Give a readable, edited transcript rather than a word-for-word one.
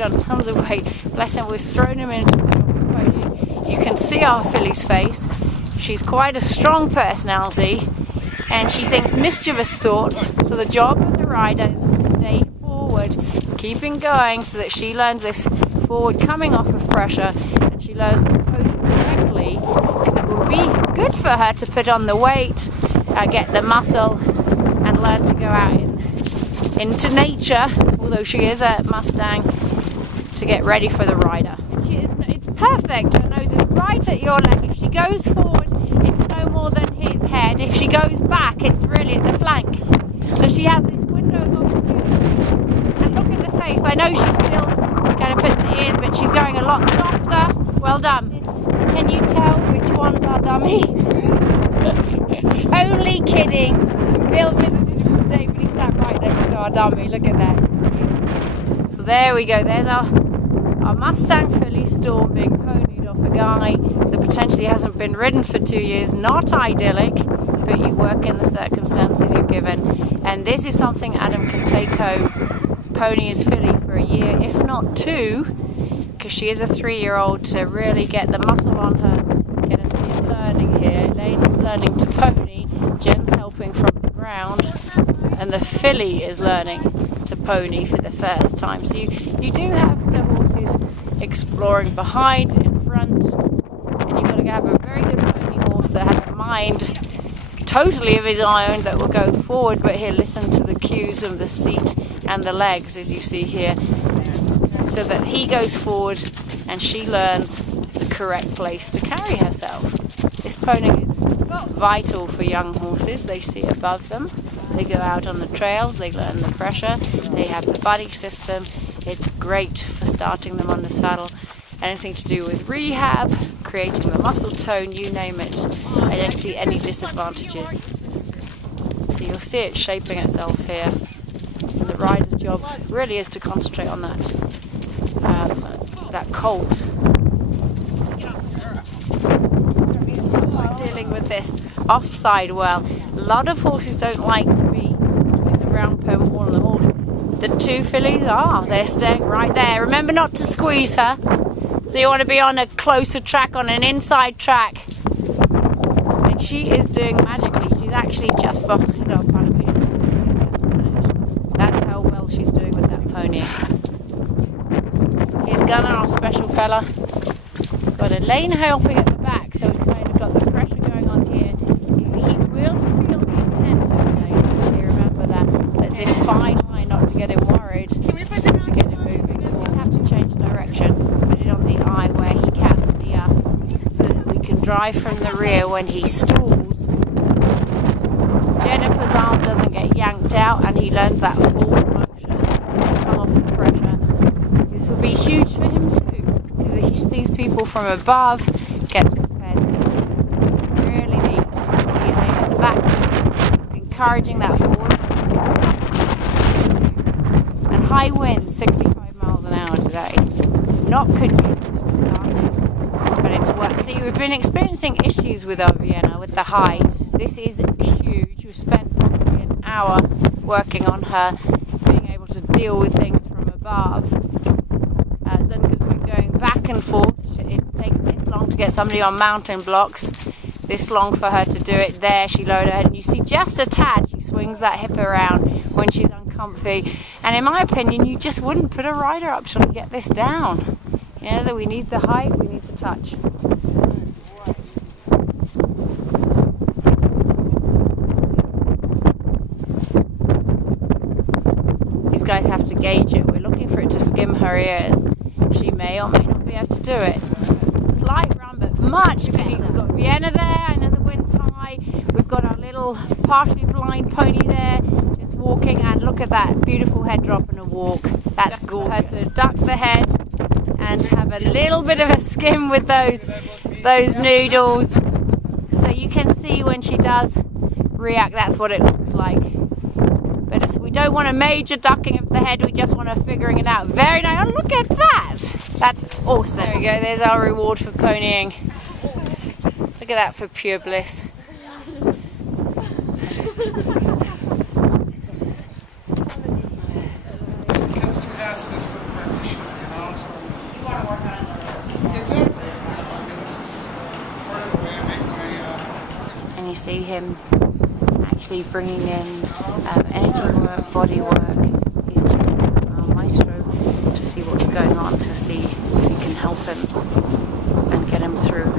On tons of weight. Bless him, we've thrown him into the pony. You can see our filly's face. She's quite a strong personality and she thinks mischievous thoughts, so the job of the rider is to stay forward, keeping going so that she learns this forward coming off of pressure and she learns to pony correctly, because it will be good for her to put on the weight, get the muscle and learn to go out into nature, although she is a Mustang, to get ready for the rider. It's perfect. Her nose is right at your leg. If she goes forward, it's no more than his head. If she goes back, it's really at the flank. So she has this window of opportunity. And look at the face. I know she's still going to put the ears, but she's going a lot softer. Well done. Can you tell which ones are dummy? Only kidding. Phil visited him today, but he sat right next to our dummy. Look at that. So there we go. There's our Mustang filly Storm being ponied off a guy that potentially hasn't been ridden for 2 years. Not idyllic, but you work in the circumstances you're given. And this is something Adam can take home, pony his filly for a year, if not 2, because she is a 3-year-old, to really get the muscle on her. Get her see learning here. Lane's learning to pony, Jen's helping from the ground, and the filly is learning to pony for the first time. So you do have the horses exploring behind, in front, and you've got to have a very good pony horse that has a mind totally of his own that will go forward, but he'll listen to the cues of the seat and the legs, as you see here, so that he goes forward and she learns the correct place to carry herself. This pony is vital for young horses. They see above them, they go out on the trails, they learn the pressure, they have the buddy system. It's great for starting them on the saddle. Anything to do with rehab, creating the muscle tone, you name it. I don't see any disadvantages. So you'll see it shaping itself here. And the rider's job really is to concentrate on that colt. Dealing with this offside well. A lot of horses don't like to be between the round pole wall and the horse. The 2 fillies they're staying right there. Remember not to squeeze her. So you want to be on a closer track, on an inside track. And she is doing magically. She's actually just behind our pony. That's how well she's doing with that pony. Here's Gunner, our special fella. Got Elaine helping at the back, so we've kind of got the pressure going on here. He will feel the intent of Elaine. You remember that. So it's this fine line not to get him worried, to get him moving. We have to change directions. Put it on the eye where he can see us, so that we can drive from the rear when he stalls. Jennifer's arm doesn't get yanked out and he learns that forward motion, come off the pressure. This will be huge for him too, because he sees people from above, gets prepared. Really neat to see Elaine at the back. It's encouraging that forward. And high winds, 65 miles an hour today. Not conducive to starting, but it's worth. See, we've been experiencing issues with our Vienna, with the height. This is huge. We've spent probably an hour working on her being able to deal with things from above. So because we're going back and forth, it's taken this long to get somebody on mountain blocks, this long for her to do it. There she lowered her head, and you see just a tad she swings that hip around when she's uncomfy. And in my opinion, you just wouldn't put a rider up till you get this down. You know that we need the height, we need the touch. These guys have to gauge it. We're looking for it to skim her ears. She may or may not be able to do it. Slight run, but much better. We've got Vienna there. I know the wind's high. We've got our little partially blind pony there, just walking. And look at that beautiful head drop and a walk. That's gorgeous. Her to duck the head and have a little bit of a skim with those noodles. So you can see when she does react, that's what it looks like. But we don't want a major ducking of the head, we just want her figuring it out. Very nice. Oh, look at that! That's awesome. There we go, there's our reward for ponying. Look at that for pure bliss. And you see him actually bringing in energy work, body work. He's checking our Maestro to see what's going on, to see if he can help him and get him through.